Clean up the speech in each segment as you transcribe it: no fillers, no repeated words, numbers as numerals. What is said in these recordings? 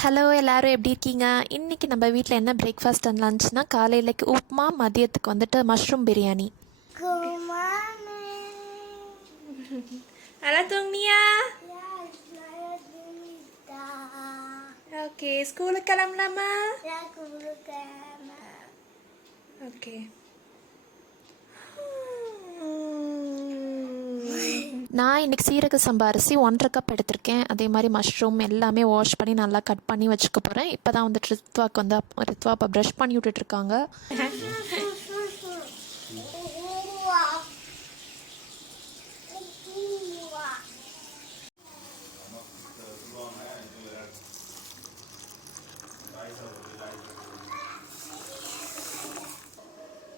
Hello எல்லோரும் எப்படி இருக்கீங்க? இன்றைக்கி நம்ம வீட்டில் என்ன பிரேக்ஃபாஸ்ட் அண்ட் லஞ்ச்னா காலையிலக்கு உப்புமா, மதியத்துக்கு வந்துட்டு மஷ்ரூம் பிரியாணி. நல்லா தூங்கியா? ஓகே, ஸ்கூலுக்கு கிளம்பலாமா? ஓகே. நான் இன்றைக்கி சீரக சம்பா அரிசி 1.5 கப் எடுத்திருக்கேன். அதே மாதிரி மஷ்ரூம் எல்லாமே வாஷ் பண்ணி நல்லா கட் பண்ணி வச்சுக்க போகிறேன். இப்போ தான் வந்துட்டு ரித்வாக்கு வந்து ரித்வா அப்போ ப்ரஷ் பண்ணி விட்டுட்ருக்காங்க.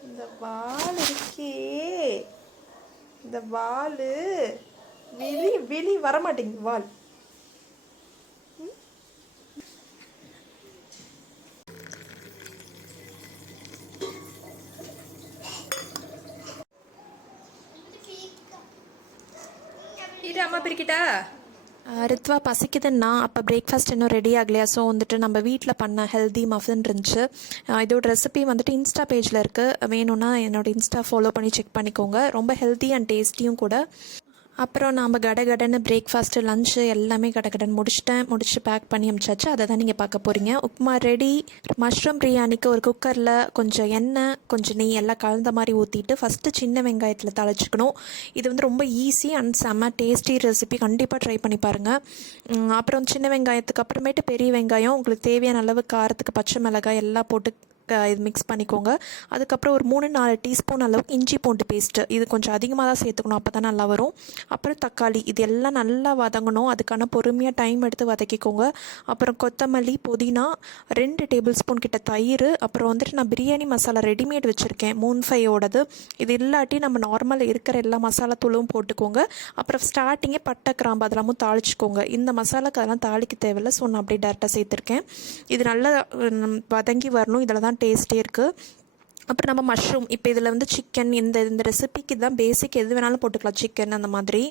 இந்த வால் இருக்கே, இந்த வால் வெளி வரமாட்டேங்குது வால். இது அம்மா பிரிக்கிட்டா. ரித்வா பசிக்குதுன்னா அப்போ பிரேக்ஃபாஸ்ட் இன்னும் ரெடி ஆகலையா, ஸோ வந்துட்டு நம்ம வீட்டில் பண்ண ஹெல்தி மஃபின் இருந்துச்சு. இதோட ரெசிபி வந்துட்டு இன்ஸ்டா பேஜில் இருக்குது, வேணும்னா என்னோடய இன்ஸ்டா ஃபாலோ பண்ணி செக் பண்ணிக்கோங்க. ரொம்ப ஹெல்த்தி அண்ட் டேஸ்டியும் கூட. அப்புறம் நாம் கடகடன்னு பிரேக்ஃபாஸ்ட்டு லஞ்சு எல்லாமே கடகடன்னு முடிச்சு பேக் பண்ணி அமிச்சாச்சு. அதை தான் நீங்கள் பார்க்க போகிறீங்க. உப்புமா ரெடி. மஷ்ரூம் பிரியாணிக்கு ஒரு குக்கரில் கொஞ்சம் எண்ணெய் கொஞ்சம் நெய் எல்லாம் கலந்த மாதிரி ஊற்றிட்டு ஃபஸ்ட்டு சின்ன வெங்காயத்தில் தாளிச்சிக்கணும். இது வந்து ரொம்ப ஈஸி அண்ட் செம்ம டேஸ்டி ரெசிபி, கண்டிப்பாக ட்ரை பண்ணி பாருங்கள். அப்புறம் சின்ன வெங்காயத்துக்கு அப்புறமேட்டு பெரிய வெங்காயம், உங்களுக்கு தேவையான அளவு காரத்துக்கு பச்சை மிளகாய் எல்லாம் போட்டு இது மிக்ஸ் பண்ணிக்கோங்க. அதுக்கப்புறம் ஒரு 3-4 டீஸ்பூன் அளவுக்கு இஞ்சி பூண்டு பேஸ்ட்டு, இது கொஞ்சம் அதிகமாக தான் சேர்த்துக்கணும், அப்போ தான் நல்லா வரும். அப்புறம் தக்காளி, இது எல்லாம் நல்லா வதங்கணும், அதுக்கான பொறுமையாக டைம் எடுத்து வதக்கிக்கோங்க. அப்புறம் கொத்தமல்லி, புதினா, 2 டேபிள் ஸ்பூன் கிட்ட தயிர். அப்புறம் வந்துட்டு நான் பிரியாணி மசாலா ரெடிமேட் வச்சுருக்கேன் 3-5ஓடது. இது இல்லாட்டி நம்ம நார்மல் இருக்கிற எல்லா மசாலா தூளும் போட்டுக்கோங்க. அப்புறம் ஸ்டார்டிங்கே பட்டை கிராம்பு அதெல்லாமும் தாளிச்சிக்கோங்க. இந்த மசாலாக்கு அதெல்லாம் தாளிக்க தேவையில்லை, ஸோ நான் அப்படியே டேரெக்டாக சேர்த்துருக்கேன். இது நல்லா வதங்கி வரணும், இதில் தான் டேஸ்ட்டே இருக்குது. அப்புறம் நம்ம மஷ்ரூம், இப்போ இதில் வந்து சிக்கன், இந்த ரெசிபிக்கு தான் பேசிக், எது வேணாலும் போட்டுக்கலாம், சிக்கன் அந்த மாதிரி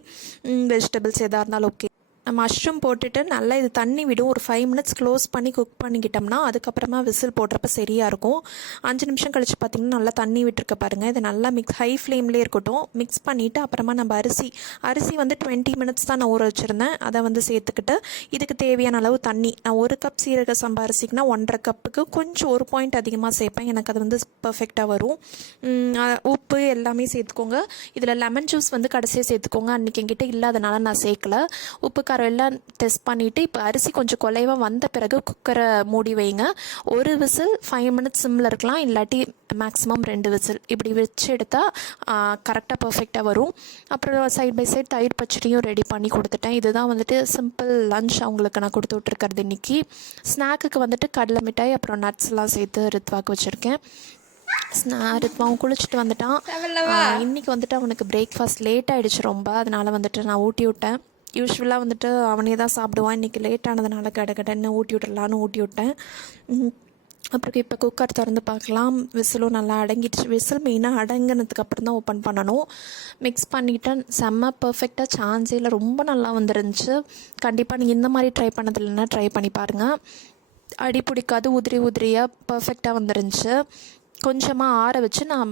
வெஜிடபிள்ஸ் எதாக இருந்தாலும் ஓகே. மஷ்ரூம் போட்டுட்டு நல்லா இது தண்ணி விடும். ஒரு 5 மினிட்ஸ் க்ளோஸ் பண்ணி குக் பண்ணிக்கிட்டோம்னா அதுக்கப்புறமா விசில் போடுறப்ப சரியாக இருக்கும். 5 நிமிஷம் கழித்து பார்த்திங்கன்னா நல்லா தண்ணி விட்டுருக்க பாருங்கள். இது நல்லா ஹை ஃப்ளேம்லேயே இருக்கட்டும். மிக்ஸ் பண்ணிவிட்டு அப்புறமா நம்ம அரிசி வந்து 20 மினிட்ஸ் தான் நான் ஊற வச்சுருந்தேன். அதை வந்து சேர்த்துக்கிட்டு இதுக்கு தேவையான அளவு தண்ணி, நான் 1 கப் சீரக சம்பா அரிசிக்குனா 1.5 கப்புக்கு கொஞ்சம் 1 பாயிண்ட் அதிகமாக சேர்ப்பேன், எனக்கு அது வந்து பர்ஃபெக்டாக வரும். உப்பு எல்லாமே சேர்த்துக்கோங்க. இதில் லெமன் ஜூஸ் வந்து கடைசியாக சேர்த்துக்கோங்க, அன்றைக்கி என்கிட்ட இல்லாதனால நான் சேர்க்கலை. உப்பு எல்லாம் டெஸ்ட் பண்ணிவிட்டு இப்போ அரிசி கொஞ்சம் குலைவாக வந்த பிறகு குக்கரை மூடி வைங்க. ஒரு விசில் 5 மினிட்ஸ் சிம்மில் இருக்கலாம், இல்லாட்டி மேக்ஸிமம் 2 விசில் இப்படி வச்சு எடுத்தால் கரெக்டாக பர்ஃபெக்டாக வரும். அப்புறம் சைட் பை சைட் தயிர் பச்சடியும் ரெடி பண்ணி கொடுத்துட்டேன். இதுதான் வந்துட்டு சிம்பிள் லஞ்ச் அவங்களுக்கு நான் கொடுத்து விட்ருக்கிறது இன்றைக்கி. ஸ்நாக்குக்கு வந்துட்டு கடலை மிட்டாய் அப்புறம் நட்ஸ்லாம் சேர்த்து ரித்வாக்கு வச்சுருக்கேன். ரித்வாவும் குளிச்சுட்டு வந்துட்டான். இன்றைக்கி வந்துட்டு அவனுக்கு பிரேக்ஃபாஸ்ட் லேட் ஆகிடுச்சு ரொம்ப, அதனால் வந்துட்டு நான் ஊட்டி விட்டேன். யூஸ்வலாக வந்துட்டு அவனே தான் சாப்பிடுவான், இன்றைக்கி லேட் ஆனதுனால கடன்னு ஊட்டி விட்டுடலான்னு ஊட்டி விட்டேன். அப்புறம் இப்போ குக்கர் திறந்து பார்க்கலாம். விசிலும் நல்லா அடங்கிடுச்சு. விசில் மெயினாக அடங்கினதுக்கு அப்புறம் தான் ஓப்பன் பண்ணணும். மிக்ஸ் பண்ணிவிட்டேன். செம்ம பர்ஃபெக்டாக சான்ஸே இல்லை, ரொம்ப நல்லா வந்துருந்துச்சு. கண்டிப்பாக நீங்கள் இந்த மாதிரி ட்ரை பண்ணது இல்லைன்னா ட்ரை பண்ணி பாருங்கள். அடி பிடிக்காது, உதிரியாக பர்ஃபெக்டாக வந்துருந்துச்சு. கொஞ்சமாக ஆற வச்சு நான்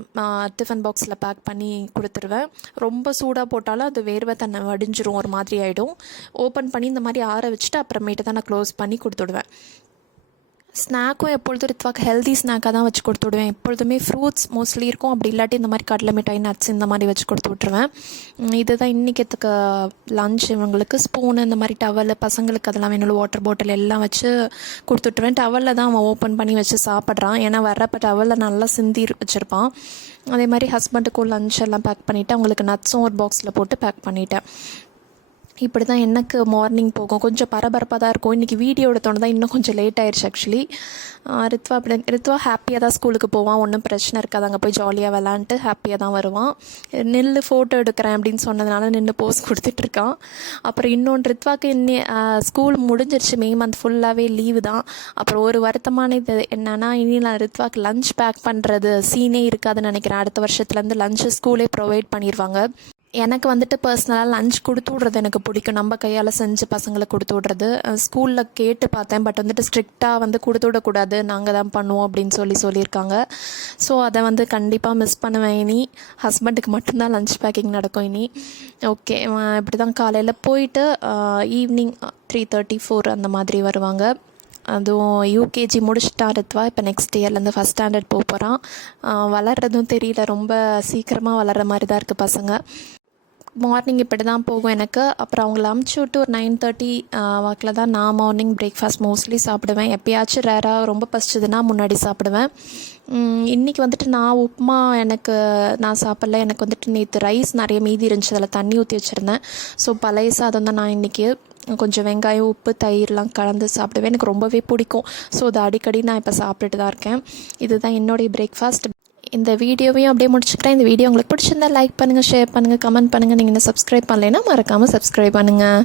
டிஃபன் பாக்ஸில் பேக் பண்ணி கொடுத்துருவேன். ரொம்ப சூடாக போட்டாலும் அது வேர்வை தன்னை வடிஞ்சிரும், ஒரு மாதிரி ஆகிடும். ஓப்பன் பண்ணி இந்த மாதிரி ஆற வச்சுட்டு அப்புறமேட்டு தான் நான் க்ளோஸ் பண்ணி கொடுத்துடுவேன். ஸ்நாக்கும் எப்பொழுதும் ரித்வாக்கு ஹெல்தி ஸ்நாக்காக தான் வச்சு கொடுத்து விடுவேன். எப்பொழுதுமே ஃப்ரூட்ஸ் மோஸ்ட்லி இருக்கும், அப்படி இல்லாட்டி இந்த மாதிரி கடலை மிட்டாய், நட்ஸ் இந்த மாதிரி வச்சு கொடுத்து விட்ருவேன். இதுதான் இன்றைக்கத்துக்கு லஞ்ச். இவங்களுக்கு ஸ்பூனு, இந்த மாதிரி டவல், பசங்களுக்கு அதெல்லாம் வேணும், வாட்டர் பாட்டில் எல்லாம் வச்சு கொடுத்துட்ருவேன். டவலில் தான் அவன் ஓப்பன் பண்ணி வச்சு சாப்பிட்றான், ஏன்னா வர்றப்போ டவலில் நல்லா சிந்தி வச்சுருப்பான். அதே மாதிரி ஹஸ்பண்டுக்கும் லஞ்ச் எல்லாம் பேக் பண்ணிவிட்டு அவங்களுக்கு நட்ஸும் ஒரு பாக்ஸில் போட்டு பேக் பண்ணிவிட்டேன். இப்படி தான் எனக்கு மார்னிங் போகும். கொஞ்சம் பரபரப்பாக தான் இருக்கும். இன்றைக்கி வீடியோ எடுத்தோன்னு தான் இன்னும் கொஞ்சம் லேட் ஆயிடுச்சு ஆக்சுவலி. ரித்வா ஹாப்பியாக தான் ஸ்கூலுக்கு போவான், ஒன்றும் பிரச்சனை இருக்காது. அங்கே போய் ஜாலியாக விளாண்டுட்டு ஹாப்பியாக தான் வருவான். நின்று ஃபோட்டோ எடுக்கிறேன் அப்படின்னு சொன்னதுனால நின்று போஸ் கொடுத்துட்ருக்கான். அப்புறம் இன்னொன்று, ரித்வாக்கு ஸ்கூல் முடிஞ்சிருச்சு, மே மந்த் ஃபுல்லாகவே லீவு தான். அப்புறம் ஒரு வருத்தமான இது என்னென்னா, இனி நான் ரித்வாக்கு லஞ்ச் பேக் பண்ணுறது சீனே இருக்காதுன்னு நினைக்கிறேன். அடுத்த வருஷத்துலேருந்து லஞ்சு ஸ்கூலே ப்ரொவைட் பண்ணிடுவாங்க. எனக்கு வந்துட்டு பர்சனலாக லஞ்ச் கொடுத்து விட்றது எனக்கு பிடிக்கும். நம்ம கையால் செஞ்சு பசங்களுக்கு கொடுத்து விட்றது. ஸ்கூலில் கேட்டு பார்த்தேன், பட் வந்துட்டு ஸ்ட்ரிக்டாக வந்து கொடுத்து விடக்கூடாது, நாங்கள் தான் பண்ணுவோம் அப்படின்னு சொல்லியிருக்காங்க. ஸோ அதை வந்து கண்டிப்பாக மிஸ் பண்ணுவேன். இனி ஹஸ்பண்டுக்கு மட்டும்தான் லஞ்ச் பேக்கிங் நடக்கும் இனி. ஓகே, இப்படி தான் காலையில் போயிட்டு ஈவினிங் 3:34 அந்த மாதிரி வருவாங்க. அதுவும் யூகேஜி முடிச்சுட்டா ரித்வா. இப்போ நெக்ஸ்ட் இயர்லேருந்து ஃபஸ்ட் ஸ்டாண்டர்ட் போகிறான். வளர்கிறதும் தெரியல, ரொம்ப சீக்கிரமாக வளர்கிற மாதிரி தான் இருக்குது பசங்க. மார்னிங் இப்படி தான் போகும் எனக்கு. அப்புறம் அவங்கள அமுச்சு விட்டு ஒரு 9:30 வாக்கில் தான் நான் மார்னிங் பிரேக்ஃபாஸ்ட் மோஸ்ட்லி சாப்பிடுவேன். எப்போயாச்சும் ரேராக ரொம்ப பசிச்சதுன்னா முன்னாடி சாப்பிடுவேன். இன்றைக்கி வந்துட்டு நான் உப்புமா நான் சாப்பிட்ல. எனக்கு வந்துட்டு நேற்று ரைஸ் நிறைய மீதி இருந்துச்சு, அதில் தண்ணி ஊற்றி வச்சுருந்தேன். ஸோ பழைய சாதம் தான் நான் இன்றைக்கி கொஞ்சம் வெங்காயம் உப்பு தயிர்லாம் கலந்து சாப்பிடுவேன். எனக்கு ரொம்பவே பிடிக்கும். ஸோ அதை அடிக்கடி நான் இப்போ சாப்பிட்டுட்டு தான் இருக்கேன். இதுதான் என்னுடைய பிரேக்ஃபாஸ்ட். இந்த வீடியோவையும் அப்படியே முடிச்சுக்கிறேன். இந்த வீடியோ உங்களுக்கு பிடிச்சிருந்தா லைக் பண்ணுங்கள், ஷேர் பண்ணுங்கள், கமெண்ட் பண்ணுங்கள். நீங்கள் இன்னும் சப்ஸ்கிரைப் பண்ணலைன்னா மறக்காமல் சப்ஸ்கிரைப் பண்ணுங்கள்.